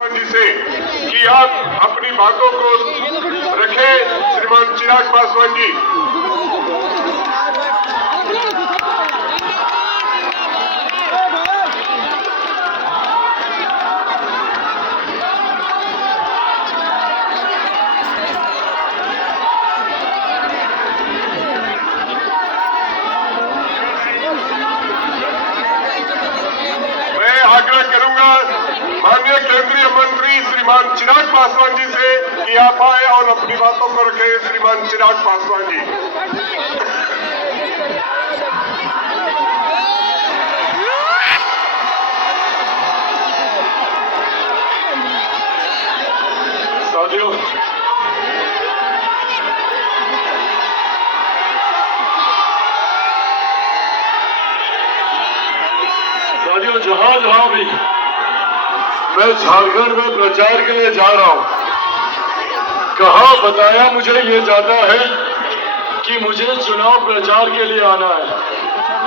जी से कि आप अपनी बातों को रखें। श्रीमान चिराग पासवान जी। मैं आग्रह करूंगा माननीय केंद्रीय मंत्री श्रीमान चिराग पासवान जी से कि आप आए और अपनी बातों को रखें। श्रीमान चिराग पासवान जी। साथियों, जहां भी मैं झारखंड में प्रचार के लिए जा रहा हूं, कहा बताया मुझे ये जाता है कि मुझे चुनाव प्रचार के लिए आना है,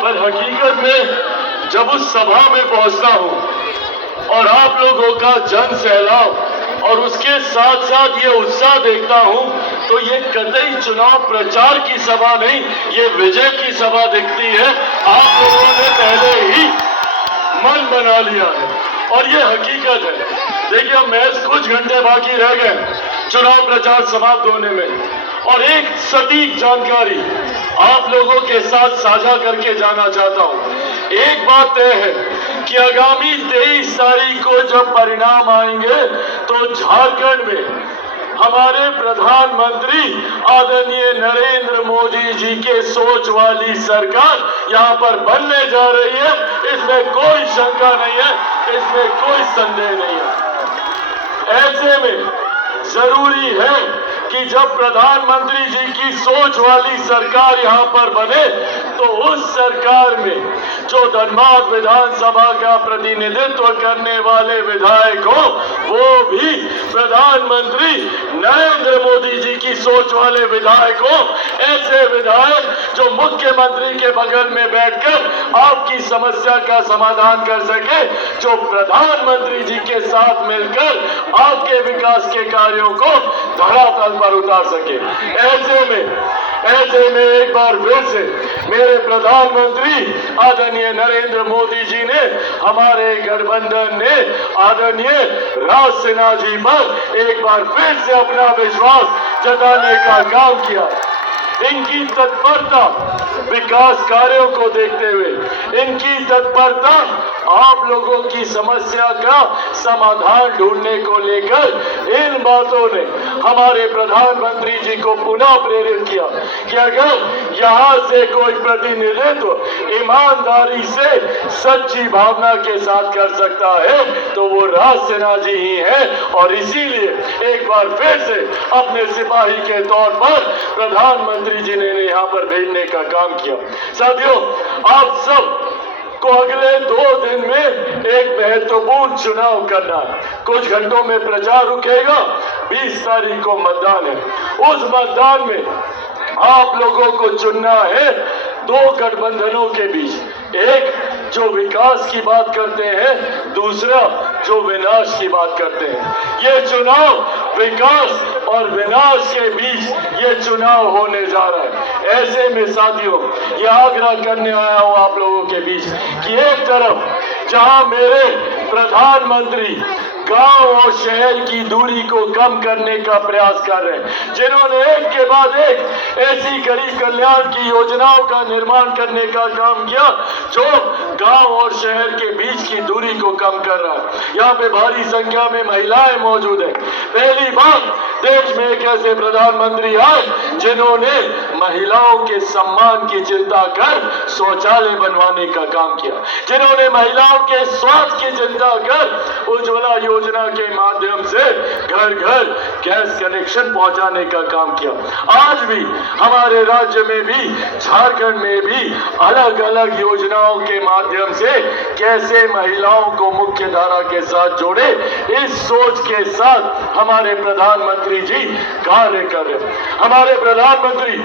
पर हकीकत में जब उस सभा में पहुंचता हूं और आप लोगों का जन सैलाब और उसके साथ साथ ये उत्साह देखता हूं, तो ये कतई चुनाव प्रचार की सभा नहीं, ये विजय की सभा दिखती है। आप लोगों ने पहले ही मन बना लिया है और ये हकीकत है। देखिए, मैच कुछ घंटे बाकी रह गए चुनाव प्रचार समाप्त होने में, और एक सटीक जानकारी आप लोगों के साथ साझा करके जाना चाहता हूं। एक बात तय है कि आगामी 23 तारीख को जब परिणाम आएंगे तो झारखंड में हमारे प्रधानमंत्री आदरणीय नरेंद्र मोदी जी के सोच वाली सरकार यहां पर बनने जा रही है। इसमें कोई शंका नहीं है, इसमें कोई संदेह नहीं है। ऐसे में जरूरी है कि जब प्रधानमंत्री जी की सोच वाली सरकार यहां पर बने तो उस सरकार में जो धनबाद विधानसभा का प्रतिनिधित्व करने वाले विधायक हो, वो भी प्रधानमंत्री नरेंद्र मोदी जी की सोच वाले विधायक हो। ऐसे विधायक जो मुख्यमंत्री के बगल में बैठकर आपकी समस्या का समाधान कर सके, जो प्रधानमंत्री जी के साथ मिलकर आपके विकास के कार्यों को धरातल पर उतार सके। ऐसे में एक बार फिर से मेरे प्रधानमंत्री आदरणीय नरेंद्र मोदी जी ने, हमारे गठबंधन ने आदरणीय राज सिन्हा जी पर एक बार फिर से अपना विश्वास जताने का काम किया। इनकी तत्परता विकास कार्यों को देखते हुए, इनकी तत्परता आप लोगों की समस्या का समाधान ढूंढने को लेकर, इन बातों ने हमारे प्रधानमंत्री जी को पुनः प्रेरित किया कि अगर यहां से कोई प्रतिनिधित्व ईमानदारी से सच्ची भावना के साथ कर सकता है तो वो राज सिन्हा जी ही है। और इसीलिए एक बार फिर से अपने सिपाही के तौर पर प्रधानमंत्री जी ने यहां पर भेजने का काम किया। साथियों, आप सब को अगले 2 दिन में एक महत्वपूर्ण चुनाव करना है। कुछ घंटों में प्रचार रुकेगा, 20 तारीख को मतदान है। उस मतदान में आप लोगों को चुनना है 2 गठबंधनों के बीच, एक जो विकास की बात करते हैं, दूसरा जो विनाश की बात करते हैं। ये चुनाव विकास और विनाश के बीच ये चुनाव होने जा रहा है। ऐसे में साथियों, ये आग्रह करने आया हूं आप लोगों के बीच कि एक तरफ जहां मेरे प्रधानमंत्री गांव और शहर की दूरी को कम करने का प्रयास कर रहे हैं, जिन्होंने एक के बाद एक ऐसी गरीब कल्याण की योजनाओं का निर्माण करने का काम किया जो गांव और शहर के बीच की दूरी को कम कर रहा है। यहाँ पे भारी संख्या में महिलाएं मौजूद है। पहली बार देश में एक ऐसे प्रधानमंत्री आए जिन्होंने महिलाओं के सम्मान की चिंता कर शौचालय बनवाने का काम किया, जिन्होंने महिलाओं के स्वास्थ्य की चिंता कर उज्ज्वला योजना के माध्यम से घर घर गैस कनेक्शन पहुंचाने का काम किया। आज भी हमारे राज्य में भी, झारखंड में भी अलग अलग योजनाओं के माध्यम से कैसे महिलाओं को मुख्य धारा के साथ जोड़े, इस सोच के साथ हमारे प्रधानमंत्री जी कार्य कर रहे हैं। हमारे प्रधानमंत्री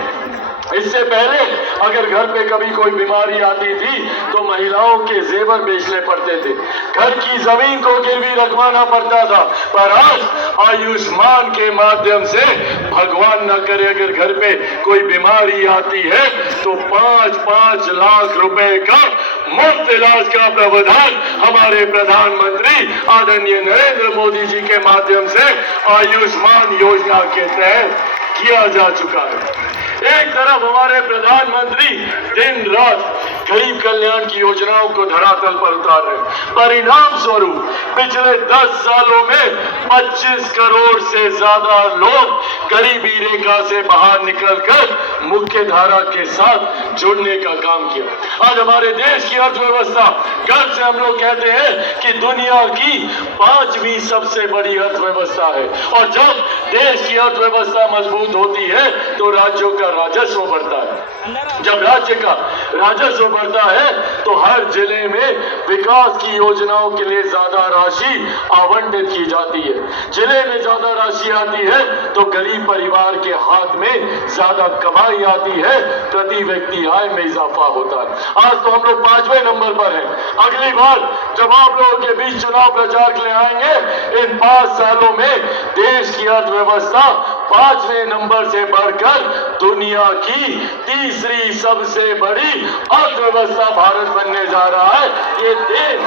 इससे पहले अगर घर पे कभी कोई बीमारी आती थी तो महिलाओं के जेवर बेचने पड़ते थे, घर की जमीन को गिरवी रखवाना पड़ता था। पर आज आयुष्मान के माध्यम से भगवान न करे अगर घर पे कोई बीमारी आती है तो 5-5 लाख रुपए का मुफ्त इलाज का प्रावधान हमारे प्रधानमंत्री आदरणीय नरेंद्र मोदी जी के माध्यम से आयुष्मान योजना के तहत किया जा चुका है। एक तरफ हमारे प्रधानमंत्री दिन रात गरीब कल्याण की योजनाओं को धरातल पर उतार रहे हैं। परिणाम स्वरूप पिछले 10 सालों में 25 करोड़ से ज्यादा लोग गरीबी रेखा से बाहर निकलकर मुख्य धारा के साथ जुड़ने का काम किया। आज हमारे देश की अर्थव्यवस्था गर्व से हम लोग कहते हैं कि दुनिया की 5वीं सबसे बड़ी अर्थव्यवस्था है। और जब देश की अर्थव्यवस्था मजबूत होती है तो राज्यों का राजस्व बढ़ता है। जब राज्य का राजस्व बढ़ता है तो हर जिले में विकास की योजनाओं के लिए ज्यादा राशि आवंटित की जाती है। जिले में ज्यादा राशि आती है तो गरीब परिवार के हाथ में ज्यादा कमाई आती है, प्रति व्यक्ति आय में इजाफा होता है। आज तो हम लोग 5वें नंबर पर हैं। अगली बार जब आप लोगों के बीच चुनाव प्रचार के लिए आएंगे, इन 5 सालों में देश की अर्थव्यवस्था 5वें नंबर से बढ़कर दुनिया की तीसरी सबसे बड़ी अर्थव्यवस्था भारत बनने जा रहा है। ये देश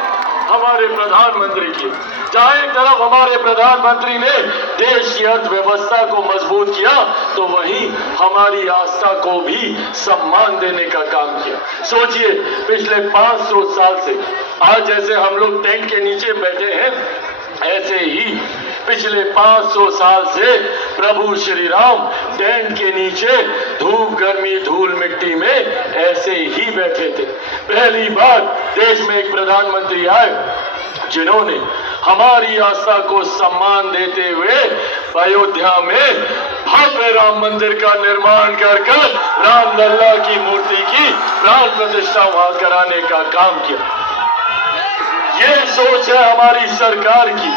हमारे प्रधानमंत्री की, जहां एक तरफ हमारे प्रधानमंत्री ने देश की अर्थव्यवस्था को मजबूत किया तो वहीं हमारी आस्था को भी सम्मान देने का काम किया। सोचिए पिछले 500 साल से आज जैसे हम लोग टेंट के नीचे बैठे हैं, ऐसे ही पिछले 500 साल से प्रभु श्री राम टेंट के नीचे धूप गर्मी धूल मिट्टी में ऐसे ही बैठे थे। पहली बार देश में एक प्रधानमंत्री आए जिन्होंने हमारी आस्था को सम्मान देते हुए अयोध्या में भव्य राम मंदिर का निर्माण कर राम लल्ला की मूर्ति की प्राण प्रतिष्ठा वहां कराने का काम किया। ये सोच है हमारी सरकार की,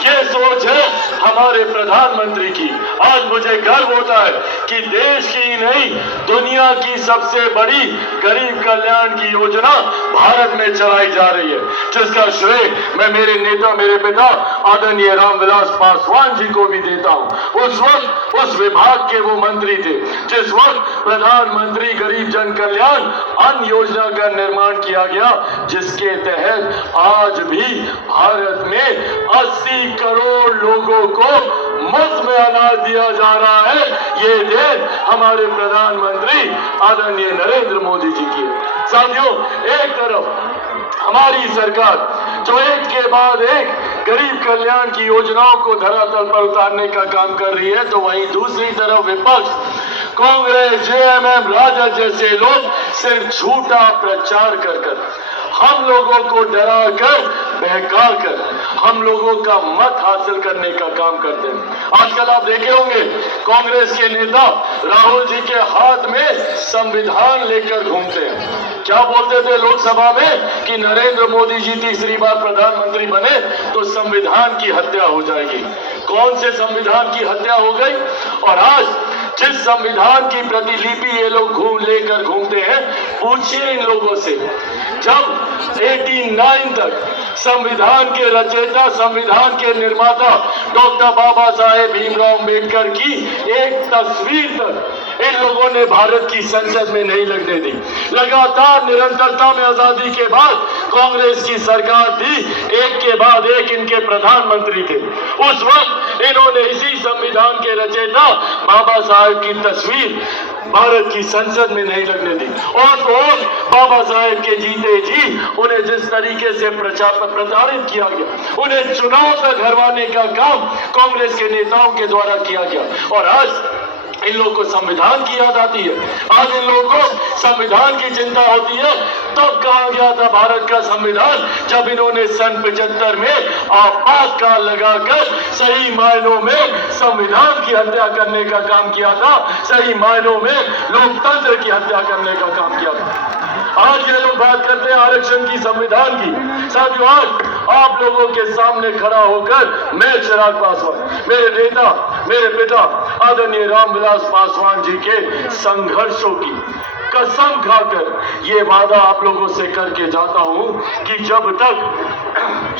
ये सोच है हमारे प्रधानमंत्री की। आज मुझे गर्व होता है कि देश की नहीं दुनिया की सबसे बड़ी गरीब कल्याण की योजना भारत में चलाई जा रही है, जिसका श्रेय मैं मेरे नेता मेरे पिता आदरणीय रामविलास पासवान जी को भी देता हूं। उस वक्त उस विभाग के वो मंत्री थे जिस वक्त प्रधानमंत्री गरीब जन कल्याण अन्न योजना का निर्माण किया गया, जिसके तहत आज भी भारत में 80 करोड़ लोगों को मुफ्त में अनाज दिया जा रहा है। ये देन हमारे प्रधानमंत्री आदरणीय नरेंद्र मोदी जी की है। साथियों, एक तरफ हमारी सरकार जो एक के बाद एक गरीब कल्याण की योजनाओं को धरातल पर उतारने का काम कर रही है, तो वहीं दूसरी तरफ विपक्ष कांग्रेस जेएमएम राजद जैसे लोग सिर्फ झूठा प्रचार कर हम लोगों को डरा कर बहका कर हम लोगों का मत हासिल करने का काम करते हैं। आजकल आप देखे होंगे कांग्रेस के नेता राहुल जी के हाथ में संविधान लेकर घूमते हैं। क्या बोलते थे लोकसभा में कि नरेंद्र मोदी जी तीसरी बार प्रधानमंत्री बने तो संविधान की हत्या हो जाएगी। कौन से संविधान की हत्या हो गई? और आज जिस संविधान की प्रतिलिपि ये लोग लेकर घूमते हैं, पूछिए इन लोगों से, जब 89 तक संविधान के रचयिता संविधान के निर्माता डॉक्टर बाबा साहेब भीमराव अम्बेडकर की एक तस्वीर तक इन लोगों ने भारत की संसद में नहीं लगने दी। लगातार निरंतरता में आजादी के बाद कांग्रेस की सरकार थी, एक के बाद एक इनके प्रधानमंत्री थे। उस वक्त इन्होंने इसी संविधान के रचयिता बाबा साहेब की तस्वीर भारत की संसद में नहीं लगने दी। और बाबा साहेब के जीते जी उन्हें जिस तरीके से प्रचारित किया गया, उन्हें चुनाव तक हरवाने का काम कांग्रेस के नेताओं के द्वारा किया गया। और आज इन लोगों को संविधान की याद आती है, आज इन लोगों को संविधान की चिंता होती है। तब कहा गया था भारत का संविधान जब इन्होंने सन 75 में आपातकाल लगाकर सही मायनों में संविधान की हत्या करने का काम किया था, सही मायनों में लोकतंत्र की हत्या करने का काम किया था। आज ये लोग बात करते हैं आरक्षण की, संविधान की। साथियों, आज आप लोगों के सामने खड़ा होकर मैं चिराग पासवान, मेरे नेता मेरे पिता आदरणीय रामविलास पासवान जी के संघर्षों की कसम खाकर ये वादा आप लोगों से करके जाता हूं कि जब तक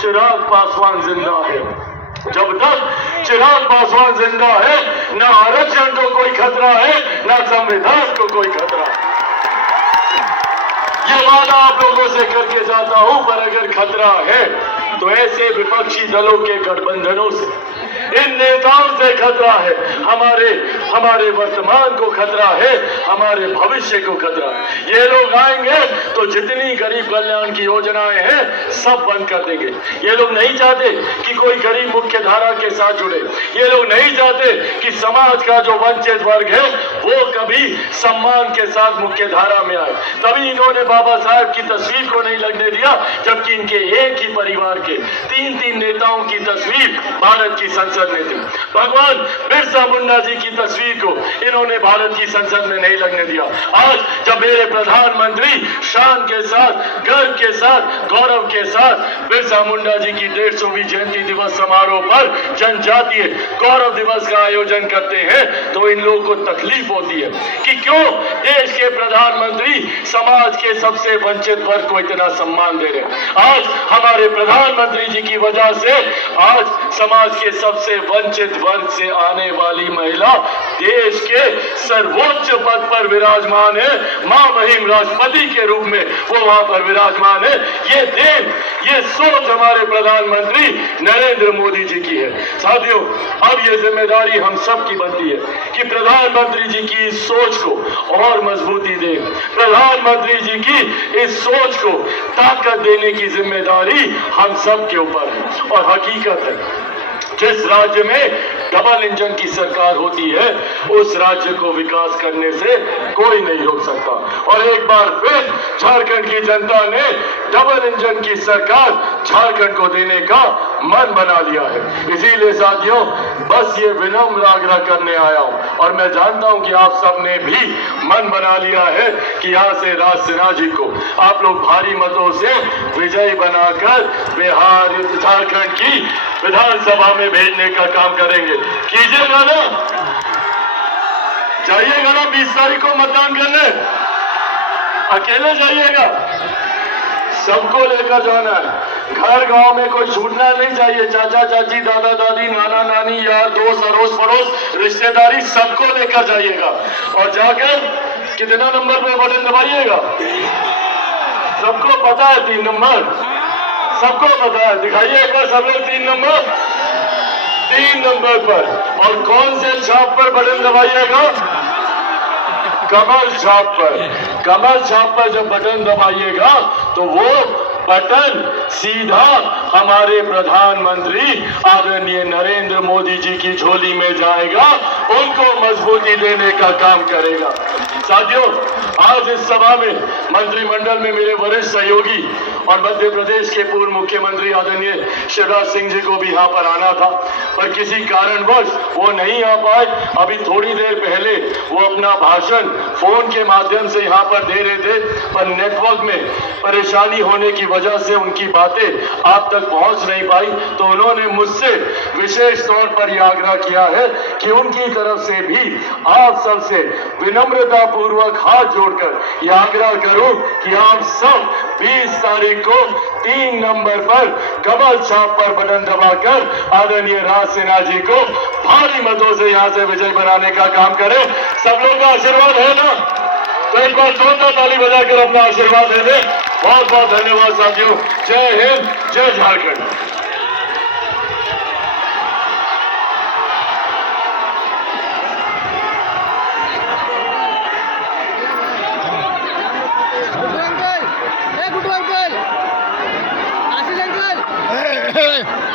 चिराग पासवान जिंदा है, जब तक चिराग पासवान जिंदा है, ना आरक्षण को कोई खतरा है, ना संविधान को कोई खतरा है। ये वादा आप लोगों से करके जाता हूं, पर अगर खतरा है तो ऐसे विपक्षी दलों के गठबंधनों से, इन नेताओं से खतरा है, हमारे वर्तमान को खतरा है, हमारे भविष्य को खतरा है। ये लोग आएंगे तो जितनी गरीब कल्याण की योजनाएं हैं सब बंद कर देंगे। ये लोग नहीं चाहते कि कोई गरीब मुख्य धारा के साथ जुड़े। ये लोग नहीं चाहते कि समाज का जो वंचित वर्ग है वो कभी सम्मान के साथ मुख्य धारा में आए। तभी इन्होंने बाबा साहब की तस्वीर को नहीं लगने दिया, जबकि इनके एक ही परिवार के 3-3 नेताओं की तस्वीर भारत की संसद में थी। भगवान बिरसा मुंडा जी की तस्वीर को इन्होंने भारत की संसद में नहीं लगने दिया। आज जब मेरे प्रधानमंत्री शान के साथ, गर्व के साथ, गौरव के साथ बिरसा मुंडा जी की 150वीं जयंती दिवस समारोह पर जनजातीय गौरव दिवस का आयोजन करते हैं, तो इन लोगों को तकलीफ होती है कि क्यों देश के प्रधानमंत्री समाज के सबसे वंचित वर्ग को इतना सम्मान दे रहे हैं। आज हमारे प्रधानमंत्री जी की वजह से आज समाज के सबसे वंचित वर्ग से आने वाली महिला देश के सर्वोच्च पद पर विराजमान है। मां महिम राष्ट्रपति के रूप में वो वहां पर विराजमान है। ये देन, ये सोच हमारे प्रधानमंत्री नरेंद्र मोदी जी की है। साथियों, अब ये जिम्मेदारी हम सब की बनती है कि प्रधानमंत्री जी की इस सोच को और मजबूती दे। प्रधानमंत्री जी की इस सोच को ताकत देने की जिम्मेदारी हम सब के ऊपर है। और हकीकत है, जिस राज्य में डबल इंजन की सरकार होती है उस राज्य को विकास करने से कोई नहीं रोक सकता। और एक बार फिर झारखंड की जनता ने डबल इंजन की सरकार झारखंड को देने का मन बना लिया है। इसीलिए साथियों, बस ये विनम्र आग्रह करने आया हूं, और मैं जानता हूं कि आप सबने भी मन बना लिया है कि यहां से राज सिन्हा जी को आप लोग भारी मतों से विजयी बनाकर बिहार, झारखंड की विधानसभा में भेजने का काम करेंगे। कीजिएगा ना? जाइएगा ना 20 तारीख को मतदान करने? अकेले जाइएगा? सबको लेकर जाना है। घर गांव में कोई छूटना नहीं चाहिए। चाचा चाची, दादा दादी, नाना नानी, यार दोस्त, अड़ोस पड़ोस, रिश्तेदारी, सबको लेकर जाइएगा। और जाकर कितना नंबर पे बटन दबाइएगा? सबको पता है 3 नंबर, सबको पता है। दिखाइए एक बार सब लोग 3 नंबर पर। और कौन से छाप पर बटन दबाइएगा? कमल छाप पर। कमल छाप पर जब बटन दबाइएगा तो वो बटन सीधा हमारे प्रधानमंत्री आदरणीय नरेंद्र मोदी जी की झोली में जाएगा, उनको मजबूती देने का काम करेगा। साथियों, आज इस सभा में मंत्रिमंडल में मेरे वरिष्ठ सहयोगी और मध्य प्रदेश के पूर्व मुख्यमंत्री आदरणीय शिवराज सिंह जी को भी यहाँ पर आना था, पर किसी कारणवश वो नहीं आ पाए। अभी थोड़ी देर पहले वो अपना भाषण फोन के माध्यम से यहाँ पर दे रहे थे, पर नेटवर्क में परेशानी होने की वजह से उनकी बातें आप तक पहुंच नहीं पाई। तो उन्होंने मुझसे विशेष तौर पर यह आग्रह किया है कि उनकी तरफ से भी आप सबसे विनम्रता पूर्वक हाथ जोड़कर यह आग्रह करूं कि आप सब 20 तारीख को 3 नंबर पर कमल छाप पर बटन दबाकर आदरणीय राज सिन्हा जी को भारी मतों से यहां से विजय बनाने का काम करें। सब लोग का आशीर्वाद है ना? तो एक बार जोरदार ताली बजाकर अपना आशीर्वाद दे दें। बहुत बहुत धन्यवाद साथियों। जय हिंद, जय झारखंड। गुड्डू अंकल, आशीष अंकल।